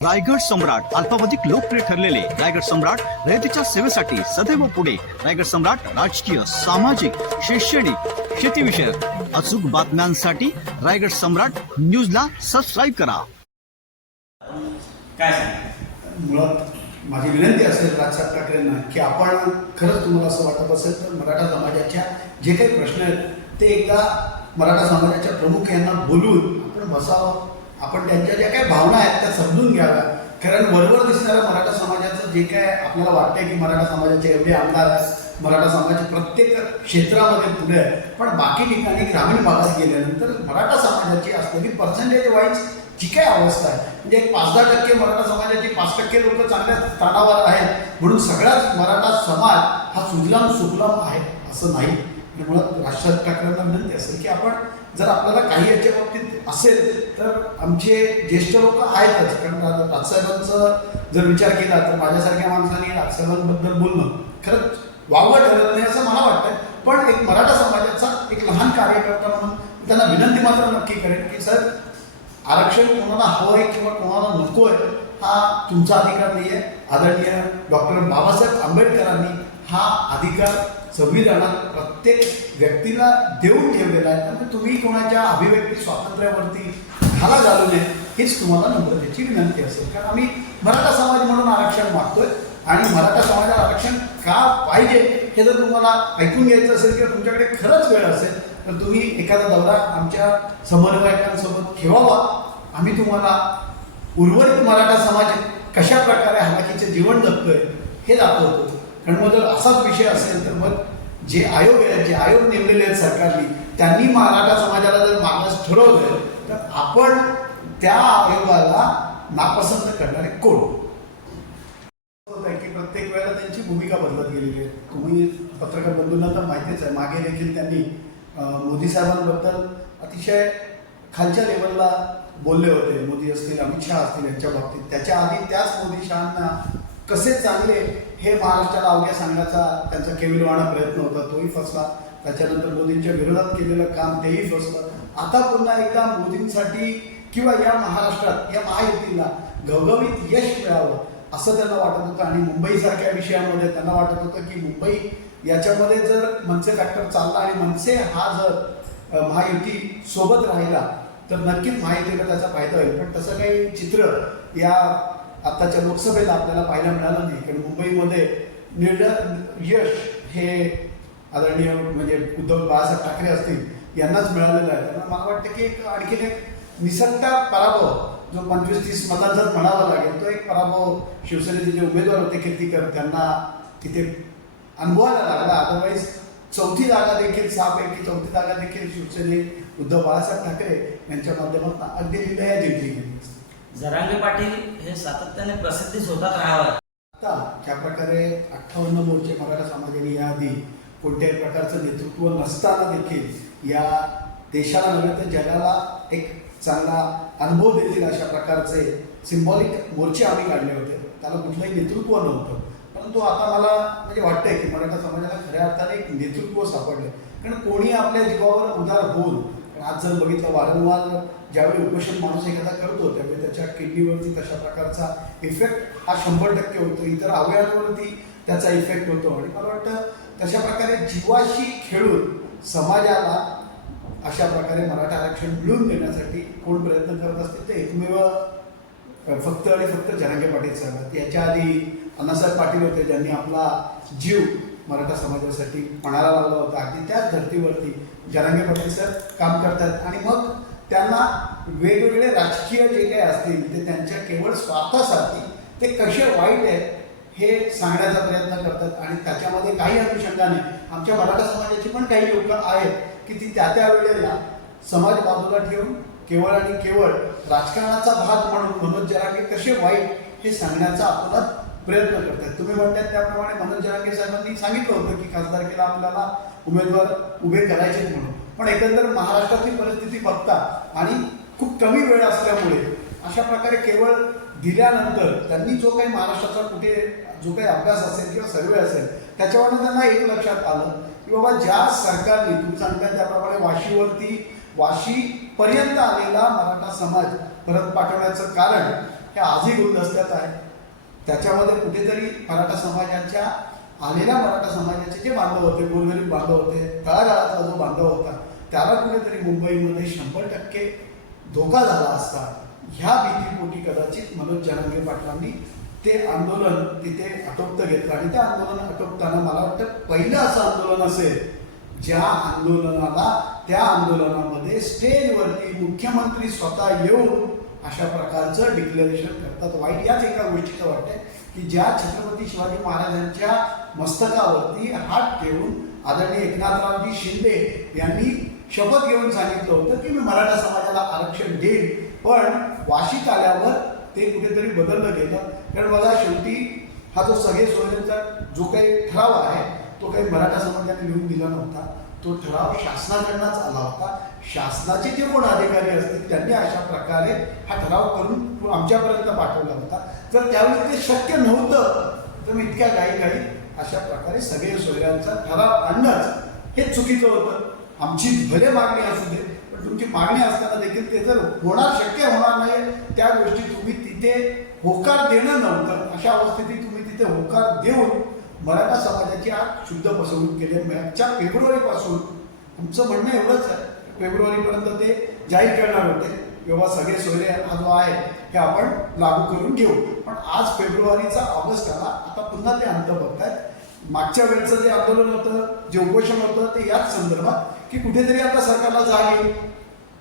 रायगड सम्राट अल्पावधिक लोकप्रिय ठरलेले रायगड सम्राट रयतेच्या सेवेसाठी सदैव पुढे. रायगड सम्राट राजकीय सामाजिक शैक्षणिक शेतीविषयक अचूक बातम्यांसाठी रायगड सम्राट न्यूजला सबस्क्राईब करा. काय मुळात माझी विनंती असेल राजसाहेब ठाकरेंना की आपण खरंच तुम्हाला असं वाटत असेल तर मराठा समाजाच्या जे काही प्रश्न आहेत ते एकदा मराठा समाजाच्या प्रमुख यांना बोलून आपण बसावं. आपण त्यांच्या ज्या काही भावना आहेत त्या समजून घ्याव्या. कारण वरवर दिसणाऱ्या मराठा समाजाचं जे काय आपल्याला वाटतंय की मराठा समाजाचे एवढे आमदार आहेत मराठा समाज प्रत्येक क्षेत्रामध्ये पुढे आहे पण बाकी ठिकाणी ग्रामीण भागात गेल्यानंतर मराठा समाजाची असलेली पर्सेंटेज वाईज जी काय अवस्था आहे म्हणजे एक पाच दहा टक्के मराठा समाजाची पाच टक्के लोक चांगल्या स्थानावर आहेत म्हणून सगळाच मराठा समाज हा सुजलाम सुफलाम आहे असं नाही. आणि मुळात राजसाहेब ठाकरेंना विनंती असेल की आपण जर आपल्याला काही याच्या बाबतीत असेल तर आमचे ज्येष्ठ लोक आहेतच. कारण राजसाहेबांचं जर विचार केला तर माझ्यासारख्या माणसाने राजसाहेबांबद्दल बोलणं खरंच वावं ठरत नाही असं मला वाटतं पण एक मराठा समाजाचा एक लहान कार्यकर्ता म्हणून त्यांना विनंती मात्र नक्की करेन की सर आरक्षण कोणाला हवं आहे किंवा कोणाला नको आहे हा तुमचा अधिकार नाही आहे आदरणीय डॉक्टर बाबासाहेब आंबेडकरांनी हा अधिकार संविधानात प्रत्येक व्यक्तीला देऊन ठेवलेला आहे. त्यामुळे तुम्ही कोणाच्या अभिव्यक्ती स्वातंत्र्यावरती घाला घालू नये हेच तुम्हाला नम्रतेची विनंती असेल. कारण आम्ही मराठा समाज म्हणून आरक्षण मागतोय. आणि मराठा समाजाला आरक्षण का पाहिजे हे जर तुम्हाला ऐकून घ्यायचं असेल किंवा तुमच्याकडे खरंच वेळ असेल तर तुम्ही एखादा दौरा आमच्या समन्वयकांसोबत ठेवावा. आम्ही तुम्हाला उर्वरित मराठा समाज कशा प्रकारे हालाकीचे जीवन जगतोय हे दाखवतो. कारण मग जर असाच विषय असेल तर मग जे आयोग आहेत जे आयोग नेमलेले आहेत सरकारने त्यांनी मराठा समाजाला जर मागास ठरवलं तर आपण त्या आयोगाला नापसंत करणारे कोण? होत आहे की प्रत्येक वेळेला त्यांची भूमिका बदलत गेलेली आहे. तुम्ही पत्रकार बंधूंना तर माहितीच आहे मागे देखील त्यांनी मोदी साहेबांबद्दल अतिशय खालच्या लेवलला बोलले होते. मोदी असतील अमित शहा असतील यांच्या बाबतीत. त्याच्या आधी त्याच मोदी शहांना कसे चांगले हे महाराष्ट्राला अवघ्या सांगण्याचा त्यांचा केविलवाणा प्रयत्न होता तोही फसला त्याच्यानंतर मोदींच्या विरोधात केलेलं काम तेही फसलं आता पुन्हा एकदा मोदींसाठी किंवा या महाराष्ट्रात या महायुतीला घवघवीत यश मिळावं असं त्यांना वाटत होतं. आणि मुंबईसारख्या विषयामध्ये त्यांना वाटत होतं की मुंबई याच्यामध्ये जर मनसे फॅक्टर चालला आणि मनसे हा जर महायुती सोबत राहिला तर नक्कीच महायुतीला त्याचा फायदा होईल. पण तसं काही चित्र या आताच्या लोकसभेत आपल्याला पाहायला मिळालं नाही कारण मुंबईमध्ये निर्णय यश हे आदरणीय म्हणजे उद्धव बाळासाहेब ठाकरे असतील यांनाच मिळालेलं आहे. त्यामुळे मला वाटतं की एक आणखीन एक निसटता पराभव जो पंचवीस तीस मतांचाच म्हणावा लागेल तो एक पराभव शिवसेनेचे जे उमेदवार होते कीर्तीकर त्यांना तिथे अनुभवायला लागला. अदरवाईज चौथी जागा देखील सहापैकी चौथी जागा देखील शिवसेने उद्धव बाळासाहेब ठाकरे यांच्या माध्यमातून अगदी लिलया जिंकली गेली जरांगे पाटील हे सातत्याने प्रसिद्धीस होतात राहावं. आता ज्या प्रकारे अठ्ठावन्न मोर्चे मराठा समाजाने याआधी कोणत्याही प्रकारचं नेतृत्व नसताना देखील या देशाला नव्हे तर जगाला एक चांगला अनुभव देतील अशा प्रकारचे सिम्बॉलिक मोर्चे आम्ही काढले होते. त्याला कुठलंही नेतृत्व नव्हतं. परंतु आता मला म्हणजे वाटतंय की मराठा समाजाला खऱ्या अर्थाने एक नेतृत्व सापडलं कारण कोणी आपल्या जीवावर उदार होऊन आज जर बघितलं वारंवार ज्यावेळी उपोषण माणूस एखादा करतो त्यावेळी त्याच्या किडनीवरती तशा प्रकारचा इफेक्ट हा शंभर टक्के होतो. इतर अवयवांवरती त्याचा इफेक्ट होतो. आणि मला वाटतं तशा प्रकारे जीवाशी खेळून समाजाला अशा प्रकारे मराठा आरक्षण मिळवून देण्यासाठी कोण प्रयत्न करत असतील ते एकमेव फक्त आणि फक्त जनांगे पाटील साहेब याच्या आधी अण्णासाहेब पाटील होते ज्यांनी आपला जीव मराठा समाजासाठी पणाला लावला होता. अगदी त्याच धर्तीवरती जनांगे पाटील साहेब काम करतात आणि मग त्यांना वेगवेगळे राजकीय जे काही असतील ते त्यांच्या केवळ स्वार्थासाठी ते कसे वाईट आहेत हे सांगण्याचा प्रयत्न करतात. आणि त्याच्यामध्ये काही अनुषंगाने आमच्या मराठा समाजाची पण काही लोक आहेत की ती त्या त्या वेळेला समाज बाजूला ठेवून केवळ आणि केवळ राजकारणाचा भाग म्हणून मनोज जरांगे कसे वाईट हे सांगण्याचा आपला प्रयत्न करतात. तुम्ही म्हणतात त्याप्रमाणे मनोज जरांगे साहेबांनी सांगितलं होतं की खासदारकीला आपल्याला उमेदवार उभे करायचे म्हणून. पण एकंदर महाराष्ट्राची परिस्थिती बघता आणि खूप कमी वेळ असल्यामुळे अशा प्रकारे केवळ दिल्यानंतर त्यांनी जो काही महाराष्ट्राचा कुठे जो काही अभ्यास असेल किंवा सर्वे असेल त्याच्यावरनं त्यांना एक लक्षात आलं की बाबा ज्या सरकारने तुम्ही सांगता त्याप्रमाणे वाशीवरती वाशीपर्यंत आलेला मराठा समाज परत पाठवण्याचं कारण हे आजही गुलदस्त्यात आहे. त्याच्यामध्ये कुठेतरी मराठा समाजाच्या आलेल्या मराठा समाजाचे जे बांधव होते गोरगरीब बांधव होते तळागाळाचा जो बांधव होता त्याला कुठेतरी मुंबईमध्ये शंभर टक्के धोका झाला असता ह्या भीतीपोटी कदाचित मनोज जरांगे पाटलांनी ते आंदोलन तिथे आटोपतं घेतलं. आणि त्या आंदोलन आटोपताना मला वाटतं पहिलं असं आंदोलन असेल ज्या आंदोलनाला त्या आंदोलनामध्ये स्टेजवरती मुख्यमंत्री स्वतः येऊन अशा प्रकारचं डिक्लेरेशन करतात. वाईट याच एका गोष्टीचं वाटतंय की ज्या छत्रपती शिवाजी महाराजांच्या मस्तकावरती हात ठेवून आदरणीय एकनाथरावजी शिंदे यांनी शपथ घेऊन सांगितलं होतं की मी मराठा समाजाला आरक्षण देईन. पण वाशीत आल्यावर ते कुठेतरी बदललं गेलं कारण बघा शेवटी हा जो सगळे सोयऱ्यांचा जो काही ठराव आहे तो काही मराठा समाजाने लिहून दिला नव्हता. तो ठराव शासनाकडनंच आला होता. शासनाचे जे कोण अधिकारी असतील त्यांनी अशा प्रकारे हा ठराव करून आमच्यापर्यंत पाठवला होता. जर त्यावेळी ते शक्य नव्हतं तर मी इतक्या काही काही अशा प्रकारे सगळे सोयऱ्यांचा ठराव आणणंच हे चुकीचं होतं. आमची भले मागणी असू दे पण तुमची मागणी असताना देखील ते जर होणार शक्य होणार नाही त्या गोष्टी तुम्ही तिथे होकार देणं नव्हतं. अशा अवस्थेत तुम्ही तिथे होकार देऊन मराठा समाजाची आज शुद्ध फसवणूक केली मागच्या फेब्रुवारीपासून आमचं म्हणणं एवढंच आहे. फेब्रुवारीपर्यंत ते जाहीर करणार होते. किंवा सगळे सोयरे हा जो आहे हे आपण लागू करून घेऊ. पण आज फेब्रुवारीचा ऑगस्ट आला आता पुन्हा ते अंत बघतायत. मागच्या वेळचं जे आंदोलन होतं जे उपोषण होतं ते याच संदर्भात की कुठेतरी आता सरकारला जाग येईल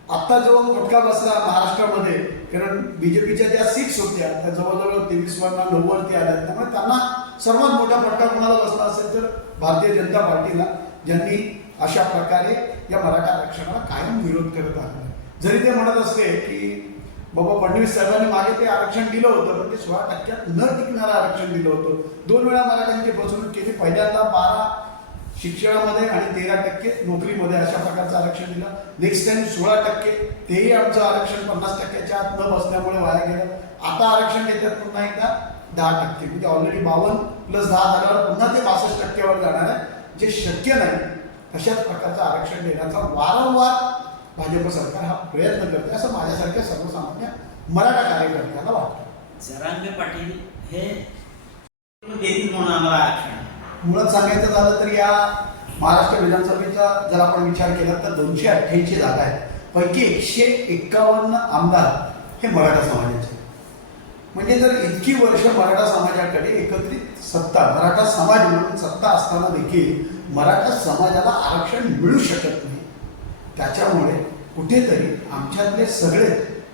आता जो फटका बसला महाराष्ट्रामध्ये कारण बीजेपीच्या ज्या सीट्स होत्या त्या जवळजवळ तेवीस वरना नव्वदती आल्या. त्यामुळे त्यांना सर्वात मोठा फटका कोणाला बसला असेल तर भारतीय जनता पार्टीला ज्यांनी अशा प्रकारे या मराठा आरक्षणाला कायम विरोध करत आला जरी ते म्हणत असले की बाबा फडणवीस साहेबांनी मागे ते आरक्षण दिलं होतं पण ते सोळा टक्क्यात न टिकणारं आरक्षण दिलं होतं. दोन वेळा मराठ्यांची फसवणूक केली पहिल्यांदा बारा शिक्षणामध्ये आणि तेरा टक्के नोकरीमध्ये अशा प्रकारचं आरक्षण दिलं. नेक्स्ट टाइम सोळा टक्के तेही आमचं आरक्षण पन्नास टक्क्याच्या आत न बसल्यामुळे वाया गेलं. आता आरक्षण देतात पुन्हा एकदा दहा टक्के. म्हणजे ऑलरेडी बावन्न प्लस दहा झाल्यावर पुन्हा ते बासष्ट टक्क्यावर जाणार आहे. जे शक्य नाही अशाच प्रकारचं आरक्षण देण्याचा वारंवार भाजप सरकार हा प्रयत्न करते असं माझ्यासारख्या सर्वसामान्य मराठा कार्यकर्त्यांना वाटतं. जरांगे पाटील हे देतील म्हणून आम्हाला आरक्षण. मुळात सांगायचं झालं तर या महाराष्ट्र विधानसभेचा जर आपण विचार केला तर दोनशे अठ्ठ्याऐंशी जागा आहेत. पैकी एकशे एक्कावन्न आमदार हे मराठा समाजाचे. म्हणजे जर इतकी वर्ष मराठा समाजाकडे एकत्रित सत्ता मराठा समाज म्हणून सत्ता असताना देखील मराठा समाजाला आरक्षण मिळू शकत नाही. त्याच्यामुळे कुठेतरी आमच्यातले सगळे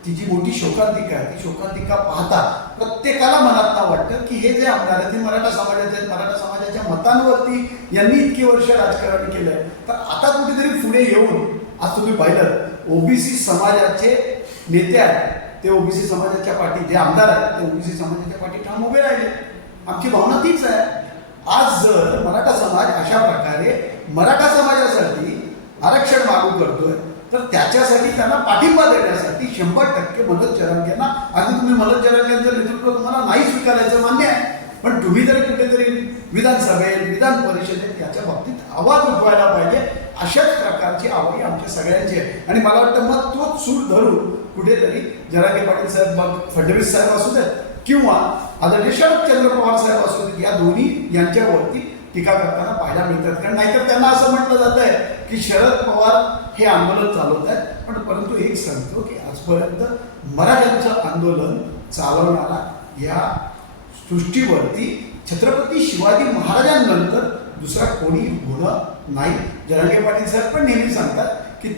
ती जी मोठी शोकांतिका आहे ती शोकांतिका पाहता प्रत्येकाला मनात वाटतं की हे जे आमदार आहेत ते मराठा समाजाचे आहेत मराठा समाजाच्या मतांवरती यांनी इतकी वर्ष राजकारण केलंय. तर आता कुठेतरी पुढे येऊन आज तुम्ही पाहिलं ओबीसी समाजाचे नेते आहेत ते ओबीसी समाजाच्या पाठी जे आमदार आहेत ते ओबीसी समाजाच्या पाठी ठाम उभे राहिले. आमची भावना तीच आहे. आज जर मराठा समाज अशा प्रकारे मराठा समाजासाठी आरक्षण लागू करतोय तर त्याच्यासाठी त्यांना पाठिंबा देण्यासाठी शंभर टक्के मदत जरांगेंना अगदी तुम्ही मदत जरांगेंचं नेतृत्व तुम्हाला नाही स्वीकारायचं मान्य आहे. पण तुम्ही जर कुठेतरी विधानसभेत विधान परिषदेत याच्या बाबतीत आवाज उठवायला पाहिजे अशाच प्रकारची आवडी आमच्या सगळ्यांची आहे. आणि मला वाटतं मग तोच सूर धरून कुठेतरी जरांगे पाटील साहेब मग फडणवीस साहेब असू देत किंवा आदरणीय शरदचंद्र पवार साहेब असू देत या दोन्ही यांच्यावरती टीका करताना पाहायला मिळतात. कारण नाहीतर त्यांना असं म्हटलं जात आहे की शरद पवार हे आंदोलन चालवत आहेत पण परंतु एक सांगतो की आजपर्यंत मराठ्यांचं आंदोलन चालवणारा या सृष्टीवरती छत्रपती शिवाजी महाराजांनंतर दुसरा कोणी होणं नाही. जरांगे पाटील साहेब पण नेहमी सांगतात की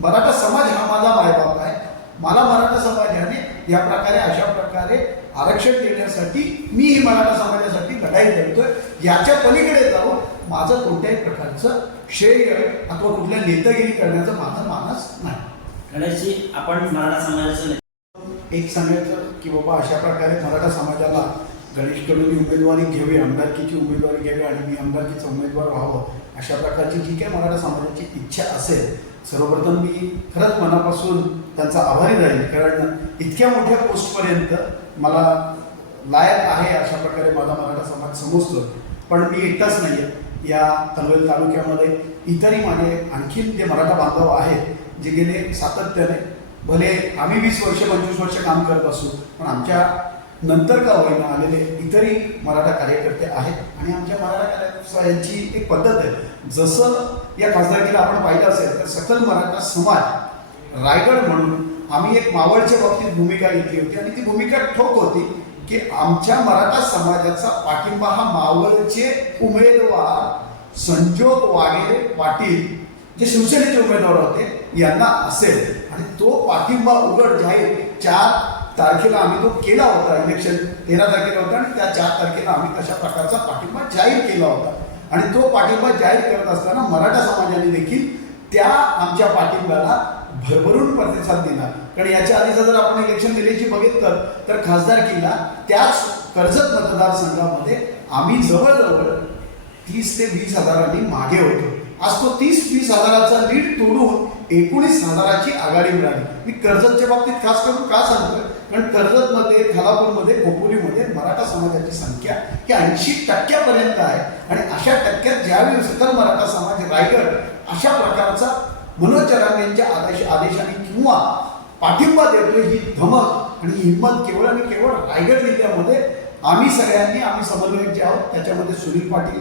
मराठा समाज हा माझा मायबाप आहे. मला मराठा समाजाने या प्रकारे अशा प्रकारे आरक्षण देण्यासाठी मी ही मराठा समाजासाठी लढाई करतोय याच्या पलीकडे जाऊन माझं कोणत्याही प्रकारचं श्रेय अथवा कुठल्या नेतागिरी करण्याचं माझं मानस नाही. गणेशजी आपण मराठा समाजाचं. एक सांगायचं की बाबा अशा प्रकारे मराठा समाजाला गणेशकडून उमेदवारी घ्यावी आमदारकीची उमेदवारी घ्यावी आणि मी आमदारकीचा उमेदवार व्हावं अशा प्रकारची जी काही मराठा समाजाची इच्छा असेल सर्वप्रथम मी खरंच मनापासून त्यांचा आभारी राहील. कारण इतक्या मोठ्या पोस्टपर्यंत मला लायक आहे अशा प्रकारे माझा मराठा समाज समजतो पण मी एकटाच नाही आहे या पनवेल तालुक्यामध्ये इतरही माझे आणखीन जे मराठा बांधव आहेत जे गेले सातत्याने भले आम्ही वीस वर्ष पंचवीस वर्ष काम करत असू पण आमच्या नंतर का होईना आलेले इतरही मराठा कार्यकर्ते आहेत आणि आमच्या मराठा कार्यकर्त्यांची एक पद्धत आहे. जसं या खासदारकीला आपण पाहिलं असेल तर सकल मराठा समाज रायगड म्हणून आम्ही एक मावळच्या बाबतीत भूमिका घेतली होती आणि ती भूमिका ठोक होती. की आमच्या मराठा समाजाचा पाठिंबा हा मावळचे उमेदवार संजोग वाघे पाटील जे शिवसेनेचे उमेदवार होते यांना असेल. आणि तो पाठिंबा उघड जाहीर चार तारखेला आम्ही तो केला होता इलेक्शन तेरा तारखेला होता आणि त्या चार तारखेला आम्ही तशा प्रकारचा पाठिंबा जाहीर केला होता. आणि तो पाठिंबा जाहीर करत असताना मराठा समाजाने देखील त्या आमच्या पाठिंब्याला भरभरून प्रतिसाद दिला. कारण याच्या आधीचं जर आपण इलेक्शन दिल्याची बघितलं तर खासदारकीला त्याच कर्जत मतदारसंघामध्ये आम्ही जवळजवळ तीस ते वीस हजारांनी मागे होतो. आज तो तीस वीस हजाराचा लीड तोडून एकोणीस हजाराची आघाडी मिळाली. मी कर्जतच्या बाबतीत खास करून का सांगतोय? कारण कर्जतमध्ये खालापूरमध्ये खोपोलीमध्ये मराठा समाजाची संख्या ही ऐंशी टक्क्यापर्यंत आहे. आणि अशा टक्क्यात ज्यावेळी सकल मराठा समाज रायगड अशा प्रकारचा मनोज जरांगे यांच्या आदेश आदेशाने किंवा पाठिंबा देतोय ही धमक आणि हिंमत केवळ आणि केवळ रायगड जिल्ह्यामध्ये आम्ही सगळ्यांनी आम्ही समन्वयक जे आहोत. त्याच्यामध्ये सुनील पाटील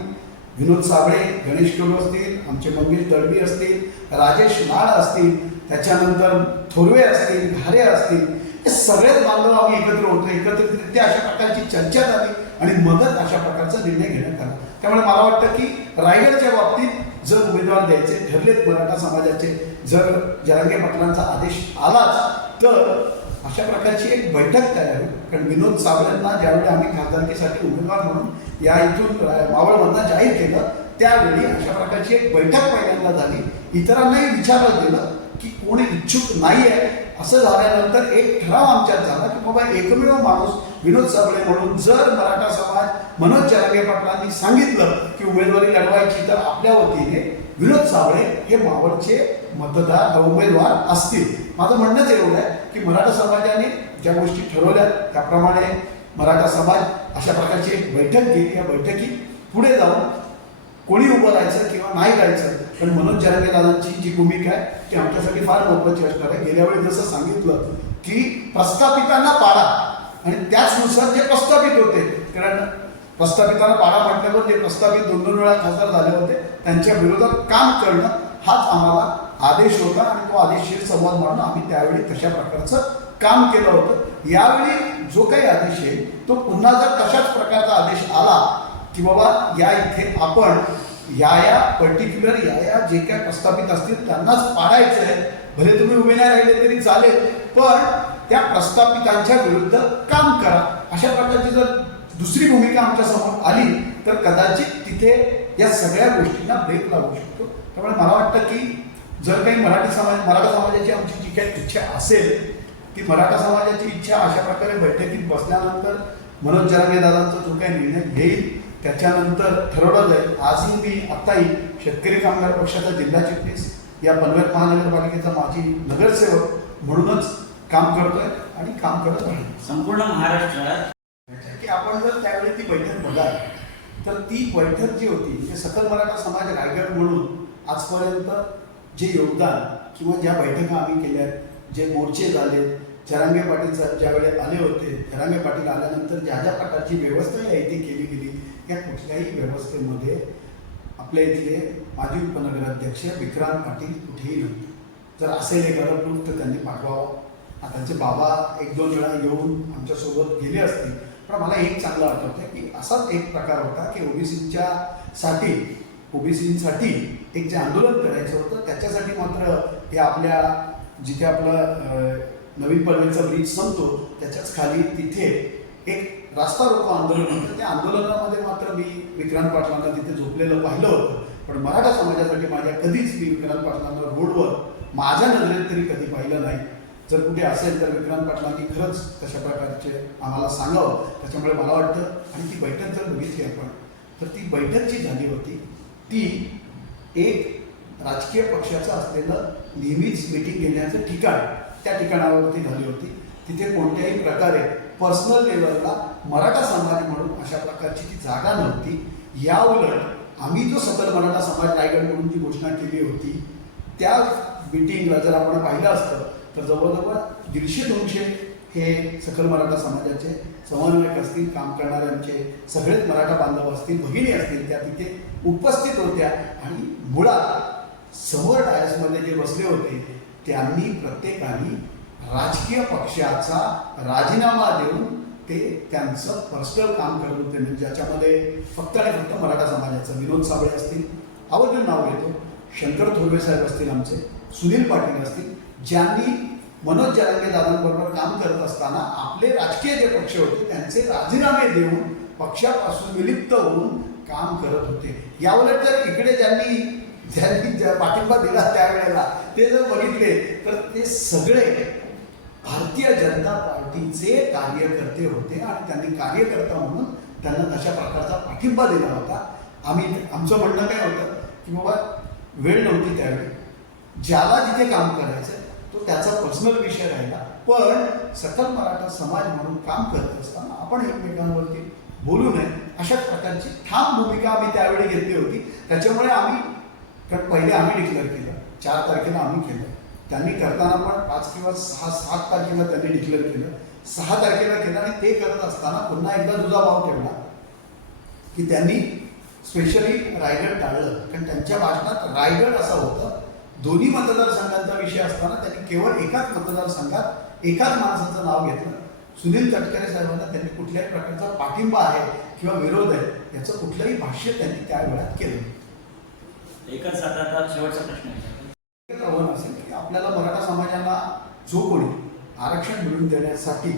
विनोद साबळे गणेश कडू असतील आमचे मंगेश दळवी असतील राजेश लाड असतील त्याच्यानंतर थोरवे असतील घारे असतील हे सगळेच बांधव आम्ही एकत्र होतो. एकत्रितरित्या अशा प्रकारची चर्चा झाली आणि मदत अशा प्रकारचा निर्णय घेण्यात आला. त्यामुळे मला वाटतं की रायगडच्या बाबतीत जर उमेदवार द्यायचे ठरलेत मराठा समाजाचे जर जरांगे पाटलांचा आदेश आलाच तर अशा प्रकारची एक बैठक तयार होईल. कारण विनोद साबळेंना ज्यावेळी आम्ही खासदारकीसाठी उमेदवार म्हणून या इथून मावळमधनं जाहीर केलं त्यावेळी अशा प्रकारची एक बैठक पहिल्यांदा झाली. इतरांनाही विचारलं गेलं की कोणी इच्छुक नाही आहे असं झाल्यानंतर एक ठराव आमच्यात झाला की बाबा एकमेव माणूस विनोद साबळे म्हणून जर मराठा समाज मनोज जरांगे पाटलांनी सांगितलं की उमेदवारी लढवायची तर आपल्या वतीने विनोद साबळे हे मावळचे मतदार उमेदवार असतील. माझं म्हणणंच एवढं आहे की मराठा समाजाने ज्या गोष्टी ठरवल्या त्याप्रमाणे मराठा समाज अशा प्रकारची एक बैठक घेईल. या बैठकीत पुढे जाऊन कोणी उभं राहायचं किंवा नाही राहायचं पण मनोज जरांगे दादांची जी भूमिका आहे ती आमच्यासाठी फार महत्वाची असणार आहे. गेल्या वेळी जसं सांगितलं की प्रस्थापितांना पाडा आणि त्याचनुसार जे प्रस्थापित होते कारण प्रस्थापितांना पाडा म्हटल्यावर जे प्रस्थापित दोन दोन वेळा खासदार झाले होते त्यांच्या विरोधात काम करणं हाच आम्हाला आदेश होता आणि तो आदेशशीर संवाद म्हणून आम्ही त्यावेळी तशा प्रकारचं काम केलं होतं. यावेळी जो काही आदेश आहे तो पुन्हा जर तशाच प्रकारचा आदेश आला की बाबा या इथे आपण या या पर्टिक्युलर या या जे काय प्रस्थापित असतील त्यांनाच पाडायचं आहे. भले तुम्ही उभे नाही राहिले तरी चालेल पण त्या प्रस्थापितांच्या विरुद्ध काम करा. अशा प्रकारची जर दुसरी भूमिका आमच्यासमोर आली तर कदाचित तिथे या सगळ्या गोष्टींना ब्रेक लागू शकतो. त्यामुळे मला वाटतं की जर काही मराठी समाज मराठा समाजाची आमची जी काही इच्छा असेल ती मराठा समाजाची इच्छा अशा प्रकारे बैठकीत बसल्यानंतर मनोज दादांचा जो काही निर्णय घेईल त्याच्यानंतर ठरवलं जाईल. आजही मी आत्ताही शेतकरी कामगार पक्षाचा जिल्हा चिटणीस या पनवेल महानगरपालिकेचा माजी नगरसेवक म्हणूनच काम करतोय आणि काम करत राहील. संपूर्ण महाराष्ट्रात की आपण जर त्यावेळी ती बैठक बघाल तर ती बैठक जी होती म्हणजे सकल मराठा समाज रायगड म्हणून आजपर्यंत जे योगदान किंवा ज्या बैठका आम्ही केल्या जे मोर्चे झाले जरांगे पाटील साहेब वेळेस आले होते जरांगे पाटील आल्यानंतर ज्या ज्या प्रकारची व्यवस्था या इथे केली गेली या कुठल्याही व्यवस्थेमध्ये आपल्या इथले माजी उपनगराध्यक्ष विक्रांत पाटील कुठेही नव्हते. जर असेल एखादा प्रूफ तर त्यांनी पाठवावं. त्यांचे बाबा एक दोन वेळा येऊन आमच्यासोबत गेले असतील पण मला एक चांगलं आठवतं की असाच एक प्रकार होता की ओबीसीच्या साठी ओबीसीसाठी एक जे आंदोलन करायचं होतं त्याच्यासाठी मात्र हे आपल्या जिथे आपलं नवीन पनवेलचा ब्रिज संपतो त्याच्याच खाली तिथे एक रास्ता रोको आंदोलन होतं. त्या आंदोलनामध्ये मात्र मी विक्रांत पाटलांना तिथे झोपलेलं पाहिलं होतं. पण मराठा समाजासाठी माझ्या कधीच मी विक्रांत पाटलांना रोडवर माझ्या नजरेत तरी कधी पाहिलं नाही. जर कुठे असेल तर विक्रांत पाटलांनी खरंच कशा प्रकारचे आम्हाला सांगावं. त्याच्यामुळे मला वाटतं आणि ती बैठक जर बघितली आपण तर ती बैठक जी झाली होती ती एक राजकीय पक्षाचं असलेलं नेहमीच मिटिंग घेण्याचं ठिकाण त्या ठिकाणावरती झाली होती. तिथे कोणत्याही प्रकारे पर्सनल लेवलला मराठा समाज म्हणून अशा प्रकारची ती जागा नव्हती. या उलट आम्ही जो सकल मराठा समाज रायगड म्हणून जी घोषणा केली होती त्या मिटिंगला जर आपण पाहिलं असतं तर जवळजवळ दीडशे दोनशे हे सकल मराठा समाजाचे समन्वयक असतील काम करणाऱ्यांचे सगळेच मराठा बांधव असतील भगिनी असतील त्या तिथे उपस्थित होत्या. आणि मुळात समोर डायसमध्ये जे बसले होते त्यांनी प्रत्येकाने राजकीय पक्षाचा राजीनामा देऊन ते त्यांचं पर्सनल काम करत होते. म्हणजे ज्याच्यामध्ये फक्त आणि फक्त मराठा समाजाचं विनोद साबळे असतील आवर्जून नाव घेतो शंकर थोरवे साहेब असतील आमचे सुनील पाटील असतील ज्यांनी मनोज जरांगे दादांबरोबर काम करत असताना आपले राजकीय जे पक्ष होते त्यांचे राजीनामे देऊन पक्षापासून विलिप्त होऊन काम करत होते. याउलट जर इकडे ज्यांनी ज्यांनी ज्या पाठिंबा दिला त्यावेळेला ते जर बघितले तर ते सगळे भारतीय जनता पार्टीचे कार्यकर्ते होते आणि त्यांनी कार्यकर्ता म्हणून त्यांना तशा प्रकारचा पाठिंबा दिला होता. आम्ही आमचं म्हणणं काय होतं की बाबा वेळ नव्हती त्यावेळी. ज्याला जिथे काम करायचं तो त्याचा पर्सनल विषय राहिला. पण सकल मराठा समाज म्हणून काम करत असताना आपण एकमेकांवरती बोलू नये अशा प्रकारची ठाम भूमिका आम्ही त्यावेळी घेतली होती. त्याच्यामुळे आम्ही कारण पहिले आम्ही डिक्लेअर केलं. चार तारखेला आम्ही केलं. त्यांनी करताना पण पाच किंवा सहा सात तारखेला त्यांनी डिक्लेअर केलं. सहा तारखेला केलं आणि ते करत असताना पुन्हा एकदा दुजा भाव ठेवला की त्यांनी स्पेशली रायगड टाळलं. कारण त्यांच्या भाषणात रायगड असं होतं. दोन्ही मतदारसंघांचा विषय असताना त्यांनी केवळ एकाच मतदारसंघात एकाच माणसाचं नाव घेतलं. सुनील तटकरे साहेबांना त्यांनी कुठल्याही प्रकारचा पाठिंबा आहे किंवा विरोध आहे याचं कुठलंही भाष्य त्यांनी त्या वेळात केलं. एकच आता शेवटचा प्रश्न आव्हान असेल की आपल्याला मराठा समाजाला जो कोणी आरक्षण मिळवून देण्यासाठी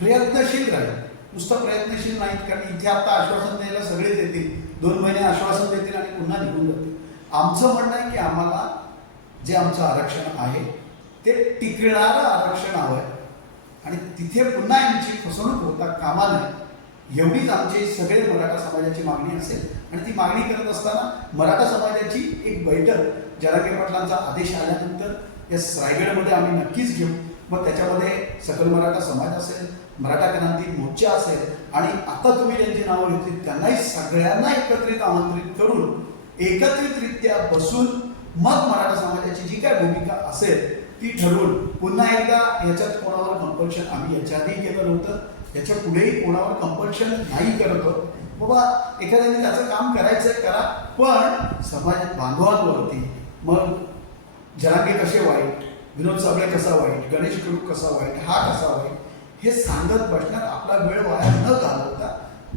प्रयत्नशील राहील नुसतं प्रयत्नशील नाहीत कारण इथे आता आश्वासन द्यायला सगळेच येतील दोन महिने आश्वासन देतील आणि पुन्हा निघून जातील. आमचं म्हणणं आहे की आम्हाला जे आमचं आरक्षण आहे ते टिकणारं आरक्षण हवं आहे आणि तिथे पुन्हा यांची फसवणूक होता कामा नये. एवढीच आमची सगळे मराठा समाजाची मागणी असेल. आणि ती मागणी करत असताना मराठा समाजाची एक बैठक जरागे पाटलांचा आदेश आल्यानंतर या रायगडमध्ये आम्ही नक्कीच घेऊ. मग त्याच्यामध्ये सकल मराठा समाज असेल मराठा क्रांती मोर्चा असेल आणि आता तुम्ही ज्यांची नावं घेतली त्यांनाही सगळ्यांना एकत्रित आमंत्रित करून एकत्रितरित्या बसून मग मराठा समाजाची जी काय भूमिका असेल ती ठरवून पुन्हा एकदा याच्यात कोणावर कंपल्शन आम्ही याच्या आधी केलं नव्हतं. याच्या पुढेही कोणावर कंपल्शन नाही करत आहोत. बाबा एखाद्याने त्याचं काम करायचं करा. पण समाज बांधवांवरती मग जरांगे कसे वाईट? विनोद साबळे कसा वाईट? गणेश कडू कसा वाईट? हा कसा वाईट? हे सांगत बसण्यात आपला वेळ वाया न घालवता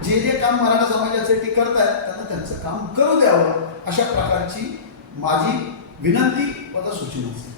जे जे काम मराठा समाजासाठी करतायत त्यांना त्यांचं काम करू द्यावं अशा प्रकारची माझी विनंती व सूचना असेल